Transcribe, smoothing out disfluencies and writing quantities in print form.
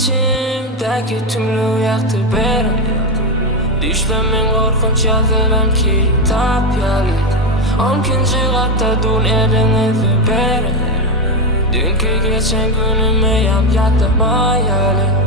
İçimdeki tümlü yaktı berim. Düşlemin korkunç yazılan kitap yalı. 12. katta dün elini verin. Dünkü geçen günüme yap yattım hayalim.